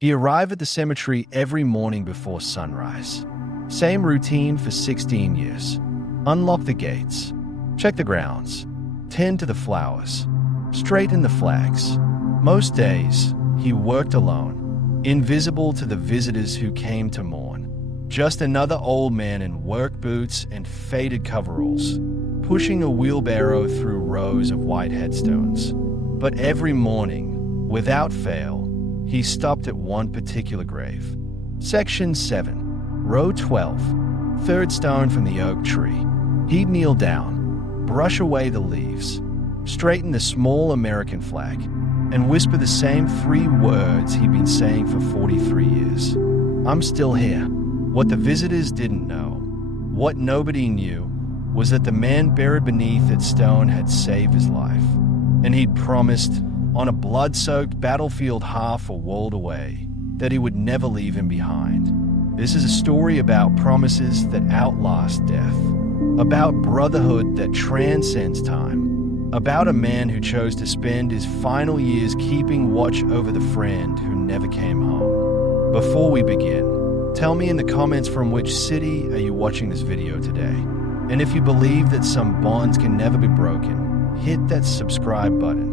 He arrived at the cemetery every morning before sunrise. Same routine for 16 years. Unlock the gates. Check the grounds. Tend to the flowers. Straighten the flags. Most days, he worked alone, invisible to the visitors who came to mourn. Just another old man in work boots and faded coveralls, pushing a wheelbarrow through rows of white headstones. But every morning, without fail, he stopped at one particular grave. Section 7, row 12, third stone from the oak tree. He'd kneel down, brush away the leaves, straighten the small American flag, and whisper the same 3 words he'd been saying for 43 years. I'm still here. What the visitors didn't know, what nobody knew, was that the man buried beneath that stone had saved his life. And he'd promised, on a blood-soaked battlefield half a world away, that he would never leave him behind. This is a story about promises that outlast death, about brotherhood that transcends time, about a man who chose to spend his final years keeping watch over the friend who never came home. Before we begin, tell me in the comments from which city are you watching this video today. And if you believe that some bonds can never be broken, hit that subscribe button,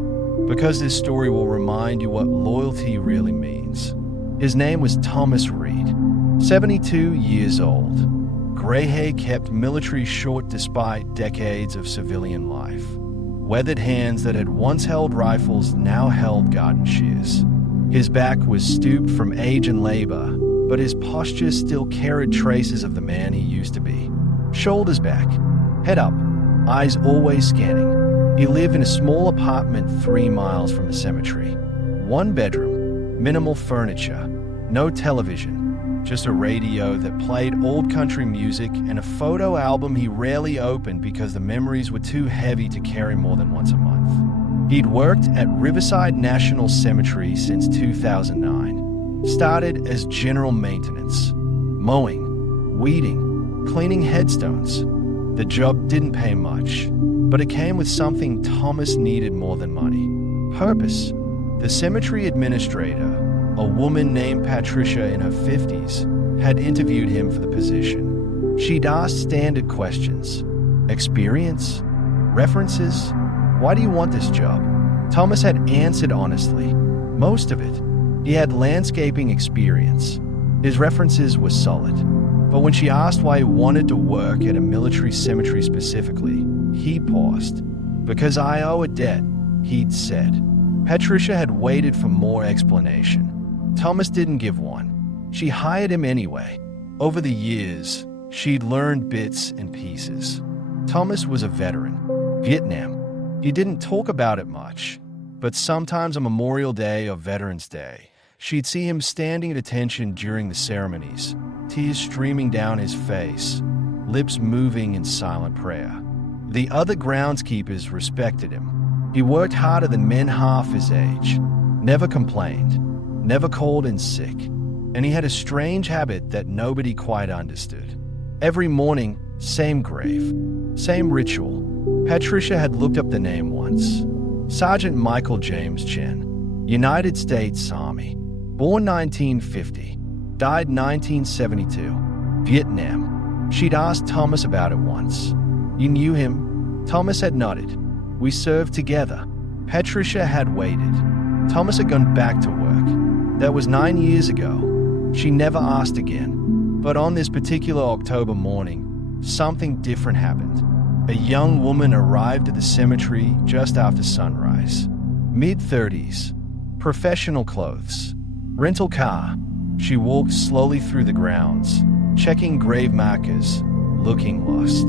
because this story will remind you what loyalty really means. His name was Thomas Reed, 72 years old. Gray hair kept military short despite decades of civilian life. Weathered hands that had once held rifles now held garden shears. His back was stooped from age and labor, but his posture still carried traces of the man he used to be. Shoulders back, head up, eyes always scanning. He lived in a small apartment 3 miles from the cemetery. 1 bedroom, minimal furniture, no television, just a radio that played old country music and a photo album he rarely opened because the memories were too heavy to carry more than once a month. He'd worked at Riverside National Cemetery since 2009. Started as general maintenance, mowing, weeding, cleaning headstones. The job didn't pay much, but it came with something Thomas needed more than money: purpose. The cemetery administrator, a woman named Patricia in her 50s, had interviewed him for the position. She'd asked standard questions: experience, references, why do you want this job? Thomas had answered honestly, most of it. He had landscaping experience. His references were solid. But when she asked why he wanted to work at a military cemetery specifically, he paused. Because I owe a debt, he'd said. Patricia had waited for more explanation. Thomas didn't give one. She hired him anyway. Over the years, she'd learned bits and pieces. Thomas was a veteran. Vietnam. He didn't talk about it much, but sometimes on Memorial Day or Veterans Day, she'd see him standing at attention during the ceremonies, tears streaming down his face, lips moving in silent prayer. The other groundskeepers respected him. He worked harder than men half his age, never complained, never called in sick, and he had a strange habit that nobody quite understood. Every morning, same grave, same ritual. Patricia had looked up the name once. Sergeant Michael James Chen, United States Army. Born 1950, died 1972, Vietnam. She'd asked Thomas about it once. You knew him? Thomas had nodded. We served together. Patricia had waited. Thomas had gone back to work. That was 9 years ago. She never asked again. But on this particular October morning, something different happened. A young woman arrived at the cemetery just after sunrise. Mid-30s, professional clothes, rental car. She walked slowly through the grounds, checking grave markers, looking lost.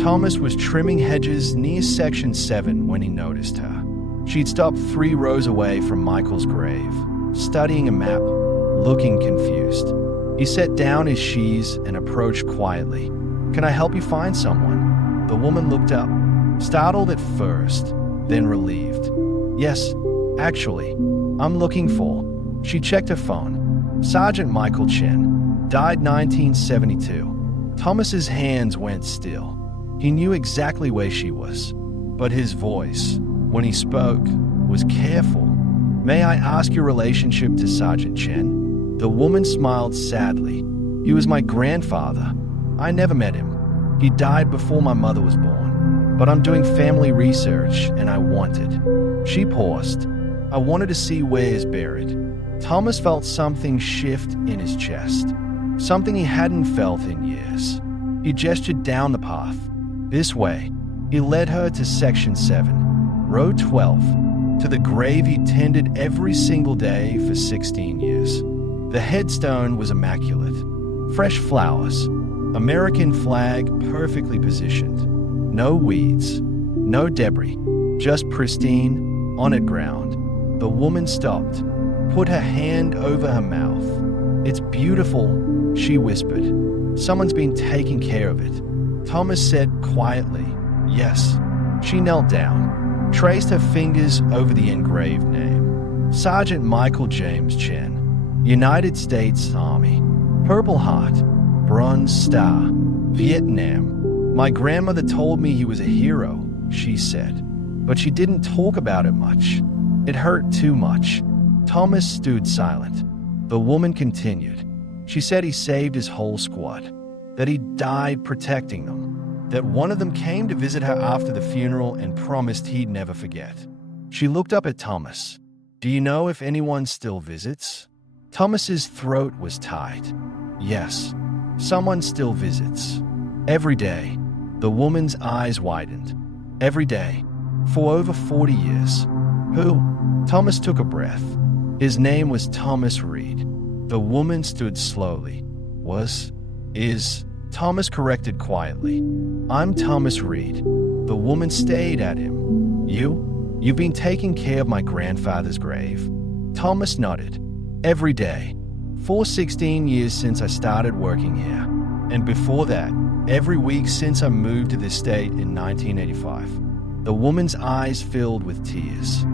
Thomas was trimming hedges near Section 7 when he noticed her. She'd stopped 3 rows away from Michael's grave, studying a map, looking confused. He set down his shears and approached quietly. Can I help you find someone? The woman looked up, startled at first, then relieved. Yes, actually, I'm looking for. She checked her phone. Sergeant Michael Chen, died 1972. Thomas's hands went still. He knew exactly where she was, but his voice, when he spoke, was careful. May I ask your relationship to Sergeant Chen? The woman smiled sadly. He was my grandfather. I never met him. He died before my mother was born. But I'm doing family research and I wanted. She paused. I wanted to see where he's buried. Thomas felt something shift in his chest. Something he hadn't felt in years. He gestured down the path. This way. He led her to section 7, row 12, to the grave he tended every single day for 16 years. The headstone was immaculate. Fresh flowers, American flag perfectly positioned. No weeds, no debris, just pristine, honored ground. The woman stopped, put her hand over her mouth. It's beautiful, she whispered. Someone's been taking care of it. Thomas said quietly, yes. She knelt down, traced her fingers over the engraved name. Sergeant Michael James Chen, United States Army. Purple Heart, Bronze Star, Vietnam. My grandmother told me he was a hero, she said. But she didn't talk about it much. It hurt too much. Thomas stood silent. The woman continued. She said he saved his whole squad, that he died protecting them, that one of them came to visit her after the funeral and promised he'd never forget. She looked up at Thomas. Do you know if anyone still visits? Thomas's throat was tight. Yes, someone still visits. Every day. The woman's eyes widened. Every day. For over 40 years. Who? Thomas took a breath. His name was Thomas Reed. The woman stood slowly. Is. Thomas corrected quietly. I'm Thomas Reed. The woman stayed at him. You've been taking care of my grandfather's grave? Thomas nodded. Every day. For 16 years since I started working here. And before that, every week since I moved to this state in 1985. The woman's eyes filled with tears.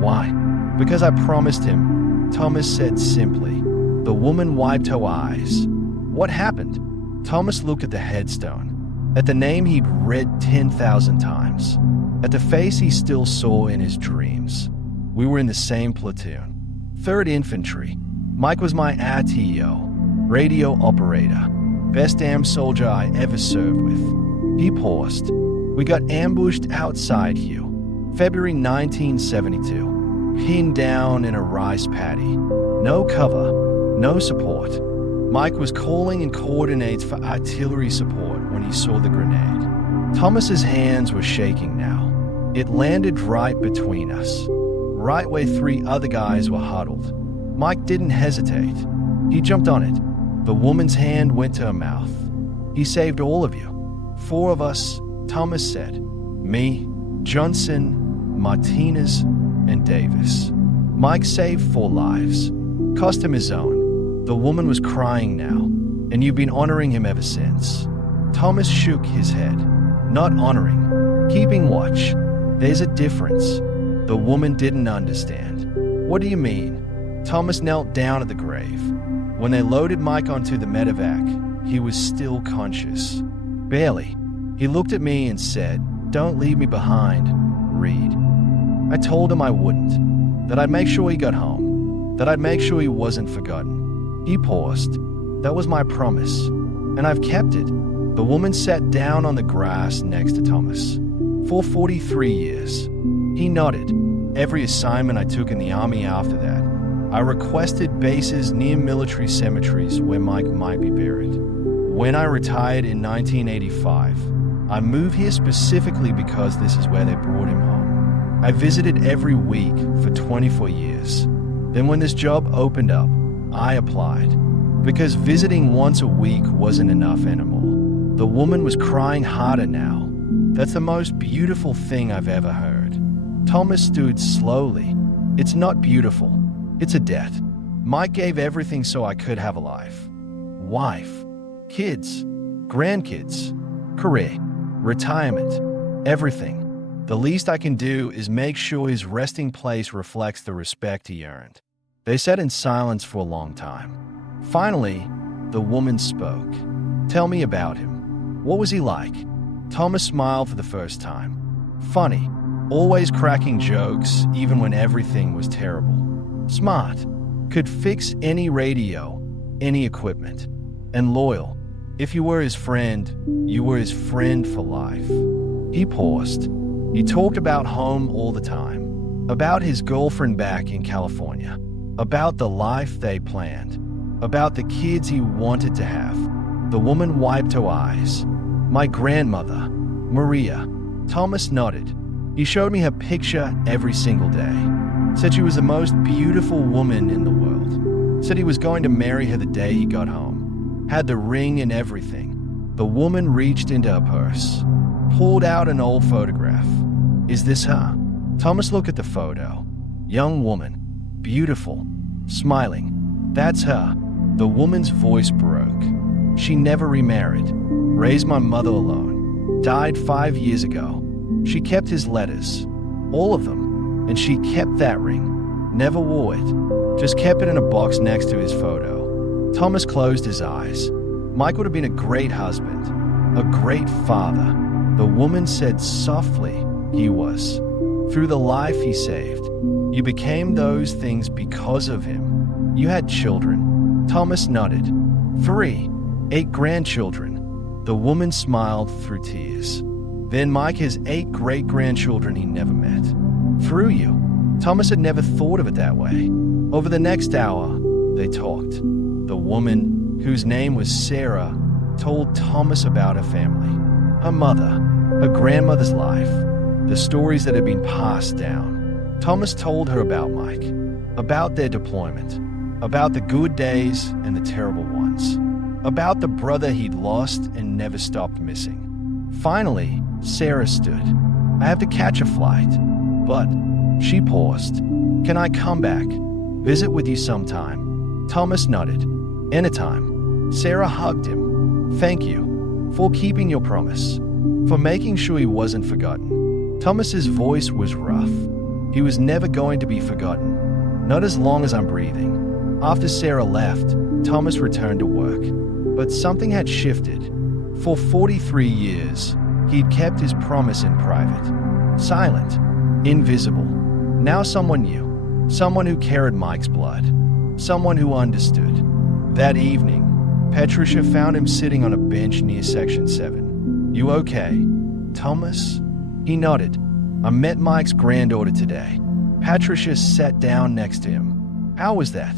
Why? Because I promised him, Thomas said simply. The woman wiped her eyes. What happened? Thomas looked at the headstone, at the name he'd read 10,000 times, at the face he still saw in his dreams. We were in the same platoon. 3rd Infantry. Mike was my RTO, radio operator, best damn soldier I ever served with. He paused. We got ambushed outside Hugh, February 1972, pinned down in a rice paddy. No cover, no support. Mike was calling in coordinates for artillery support when he saw the grenade. Thomas's hands were shaking now. It landed right between us, right where 3 other guys were huddled. Mike didn't hesitate. He jumped on it. The woman's hand went to her mouth. He saved all of you. 4 of us, Thomas said. Me, Johnson, Martinez, and Davis. Mike saved 4 lives. Cost him his own. The woman was crying now, and you've been honoring him ever since. Thomas shook his head. Not honoring. Keeping watch. There's a difference. The woman didn't understand. What do you mean? Thomas knelt down at the grave. When they loaded Mike onto the medevac, he was still conscious. Barely. He looked at me and said, "Don't leave me behind, Reed." I told him I wouldn't, that I'd make sure he got home, that I'd make sure he wasn't forgotten. He paused. That was my promise, and I've kept it. The woman sat down on the grass next to Thomas. For 43 years. He nodded. Every assignment I took in the Army after that, I requested bases near military cemeteries where Mike might be buried. When I retired in 1985, I moved here specifically because this is where they brought him home. I visited every week for 24 years. Then when this job opened up, I applied. Because visiting once a week wasn't enough anymore. The woman was crying harder now. That's the most beautiful thing I've ever heard. Thomas stood slowly. It's not beautiful. It's a debt. Mike gave everything so I could have a life. Wife, kids, grandkids, career, retirement, everything. The least I can do is make sure his resting place reflects the respect he earned. They sat in silence for a long time. Finally, the woman spoke. Tell me about him. What was he like? Thomas smiled for the first time. Funny, always cracking jokes even when everything was terrible. Smart, could fix any radio, any equipment, and loyal. If you were his friend, you were his friend for life. He paused. He talked about home all the time, about his girlfriend back in California, about the life they planned, about the kids he wanted to have. The woman wiped her eyes. My grandmother, Maria. Thomas nodded. He showed me her picture every single day. Said she was the most beautiful woman in the world. Said he was going to marry her the day he got home. Had the ring and everything. The woman reached into her purse, pulled out an old photograph. Is this her? Thomas looked at the photo. Young woman, beautiful, smiling. That's her. The woman's voice broke. She never remarried. Raised my mother alone. Died 5 years ago. She kept his letters. All of them. And she kept that ring. Never wore it. Just kept it in a box next to his photo. Thomas closed his eyes. Mike would have been a great husband. A great father. The woman said softly he was. Through the life he saved. You became those things because of him. You had children. Thomas nodded. 3. 8 grandchildren. The woman smiled through tears. Then Mike has 8 great-grandchildren he never met. Through you. Thomas had never thought of it that way. Over the next hour, they talked. The woman, whose name was Sarah, told Thomas about her family, her mother, her grandmother's life, the stories that had been passed down. Thomas told her about Mike, about their deployment, about the good days and the terrible ones, about the brother he'd lost and never stopped missing. Finally, Sarah stood. I have to catch a flight, but she paused. Can I come back? Visit with you sometime? Thomas nodded. Anytime. Sarah hugged him. Thank you for keeping your promise, for making sure he wasn't forgotten. Thomas's voice was rough. He was never going to be forgotten. Not as long as I'm breathing. After Sarah left, Thomas returned to work. But something had shifted. For 43 years, he'd kept his promise in private. Silent. Invisible. Now someone knew. Someone who carried Mike's blood. Someone who understood. That evening, Patricia found him sitting on a bench near Section 7. You okay? Thomas? He nodded. I met Mike's granddaughter today. Patricia sat down next to him. How was that?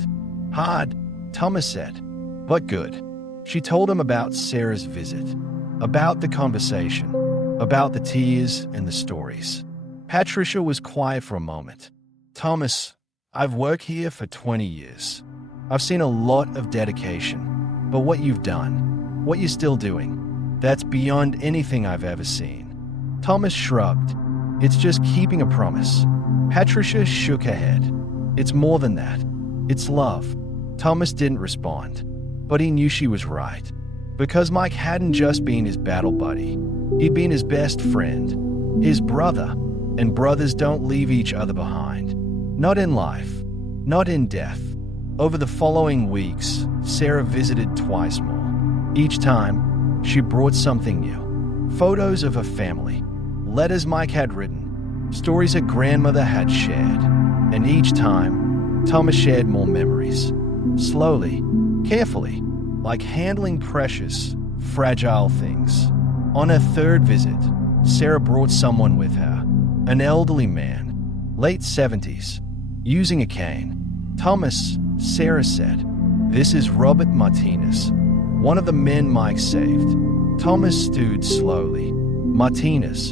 Hard, Thomas said, but good. She told him about Sarah's visit, about the conversation, about the tears and the stories. Patricia was quiet for a moment. Thomas, I've worked here for 20 years. I've seen a lot of dedication, but what you've done, what you're still doing, that's beyond anything I've ever seen. Thomas shrugged. It's just keeping a promise. Patricia shook her head. It's more than that. It's love. Thomas didn't respond, but he knew she was right. Because Mike hadn't just been his battle buddy. He'd been his best friend, his brother, and brothers don't leave each other behind. Not in life, not in death. Over the following weeks, Sarah visited twice more. Each time, she brought something new. Photos of her family, letters Mike had written, stories her grandmother had shared. And each time, Thomas shared more memories. Slowly, carefully, like handling precious, fragile things. On her 3rd visit, Sarah brought someone with her, an elderly man, late 70s, using a cane. Thomas, Sarah said, this is Robert Martinez, one of the men Mike saved. Thomas stood slowly. Martinez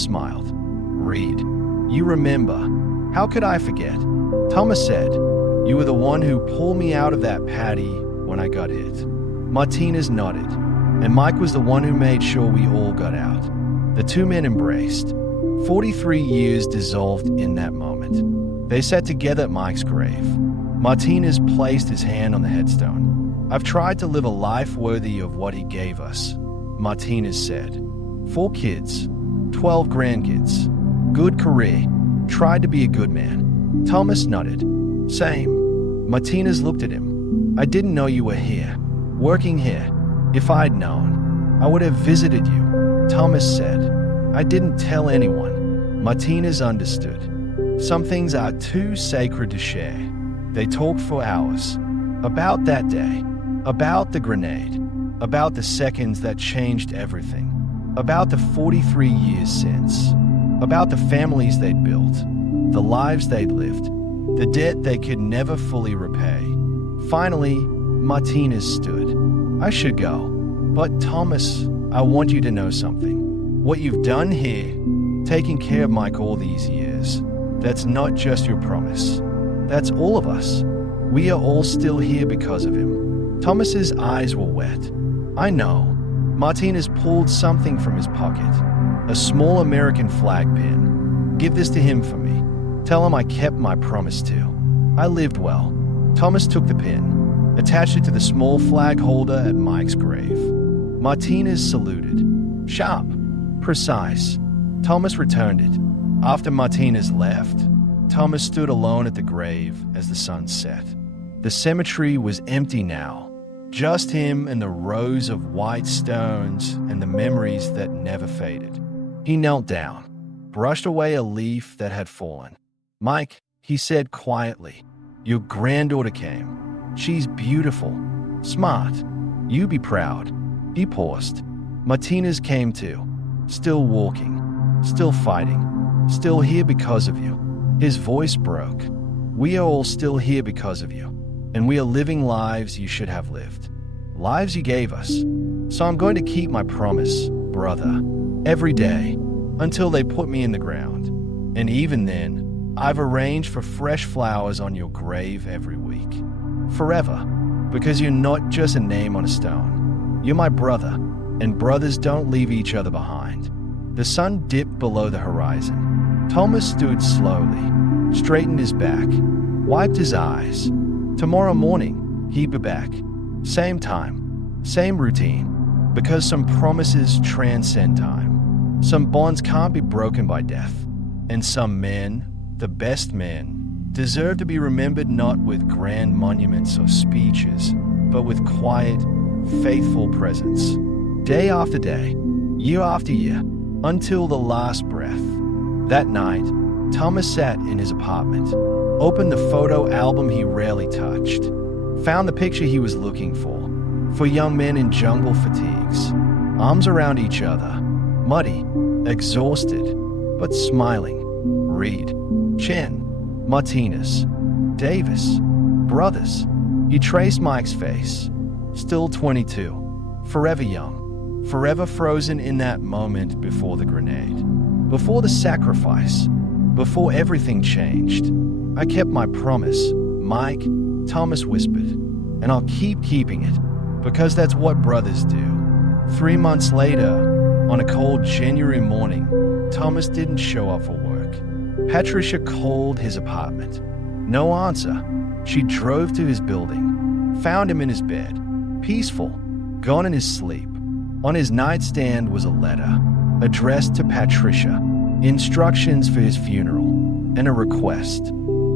smiled. Reed, you remember. How could I forget? Thomas said, you were the one who pulled me out of that paddy when I got hit. Martinez nodded, and Mike was the one who made sure we all got out. The 2 men embraced. 43 years dissolved in that moment. They sat together at Mike's grave. Martinez placed his hand on the headstone. I've tried to live a life worthy of what he gave us, Martinez said. 4 kids, 12 grandkids. Good career. Tried to be a good man. Thomas nodded. Same. Martinez looked at him. I didn't know you were here. Working here. If I'd known, I would have visited you. Thomas said. I didn't tell anyone. Martinez understood. Some things are too sacred to share. They talked for hours. About that day. About the grenade. About the seconds that changed everything. About the 43 years since. About the families they'd built. The lives they'd lived. The debt they could never fully repay. Finally, Martinez stood. I should go. But Thomas, I want you to know something. What you've done here, taking care of Mike all these years, that's not just your promise. That's all of us. We are all still here because of him. Thomas's eyes were wet. I know. Martinez pulled something from his pocket. A small American flag pin. Give this to him for me. Tell him I kept my promise too. I lived well. Thomas took the pin, attached it to the small flag holder at Mike's grave. Martinez saluted. Sharp. Precise. Thomas returned it. After Martinez left, Thomas stood alone at the grave as the sun set. The cemetery was empty now. Just him and the rows of white stones and the memories that never faded. He knelt down, brushed away a leaf that had fallen. Mike, he said quietly, your granddaughter came. She's beautiful, smart. You be proud. He paused. Martinez came too, still walking, still fighting, still here because of you. His voice broke. We are all still here because of you, and we are living lives you should have lived. Lives you gave us. So I'm going to keep my promise, brother, every day, until they put me in the ground. And even then, I've arranged for fresh flowers on your grave every week. Forever, because you're not just a name on a stone. You're my brother, and brothers don't leave each other behind. The sun dipped below the horizon. Thomas stood slowly, straightened his back, wiped his eyes. Tomorrow morning, he'd be back. Same time, same routine, because some promises transcend time. Some bonds can't be broken by death. And some men, the best men, deserve to be remembered not with grand monuments or speeches, but with quiet, faithful presence. Day after day, year after year, until the last breath. That night, Thomas sat in his apartment, opened the photo album he rarely touched, found the picture he was looking for young men in jungle fatigues, arms around each other, muddy, exhausted, but smiling. Reed, Chen, Martinez, Davis, brothers. He traced Mike's face, still 22, forever young, forever frozen in that moment before the grenade, before the sacrifice, before everything changed. I kept my promise, Mike, Thomas whispered, and I'll keep keeping it, because that's what brothers do. 3 months later, on a cold January morning, Thomas didn't show up for work. Patricia called his apartment. No answer. She drove to his building, found him in his bed, peaceful, gone in his sleep. On his nightstand was a letter, addressed to Patricia, instructions for his funeral, and a request.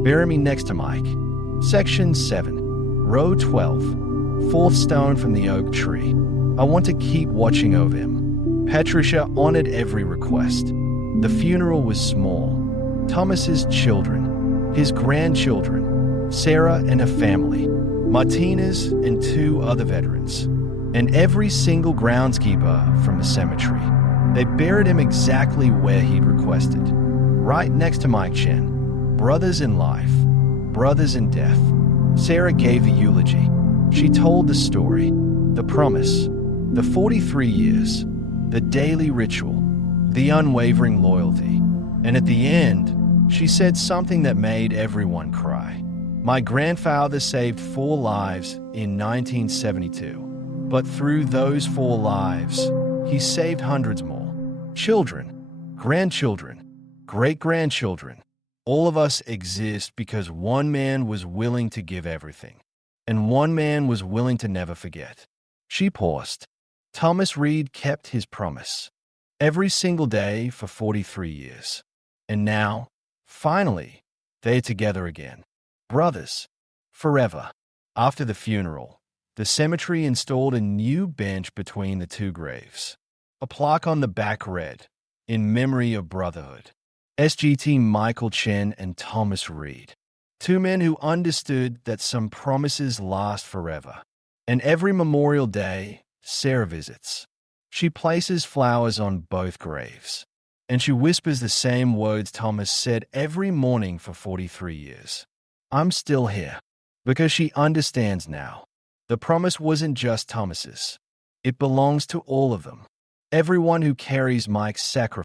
Bury me next to Mike. Section 7, row 12, fourth stone from the oak tree. I want to keep watching over him. Patricia honored every request. The funeral was small. Thomas's children, his grandchildren, Sarah and her family, Martinez and 2 other veterans, and every single groundskeeper from the cemetery. They buried him exactly where he'd requested, right next to Mike Chen. Brothers in life, brothers in death. Sarah gave the eulogy. She told the story, the promise, the 43 years, the daily ritual, the unwavering loyalty. And at the end, she said something that made everyone cry. My grandfather saved 4 lives in 1972, but through those 4 lives, he saved hundreds more. Children, grandchildren, great-grandchildren. All of us exist because one man was willing to give everything, and one man was willing to never forget. She paused. Thomas Reed kept his promise. Every single day for 43 years. And now, finally, they're together again. Brothers. Forever. After the funeral, the cemetery installed a new bench between the 2 graves. A plaque on the back read, in memory of brotherhood. SGT Michael Chen and Thomas Reed. Two men who understood that some promises last forever. And every Memorial Day, Sarah visits. She places flowers on both graves. And she whispers the same words Thomas said every morning for 43 years. I'm still here. Because she understands now. The promise wasn't just Thomas's. It belongs to all of them. Everyone who carries Mike's sacrifice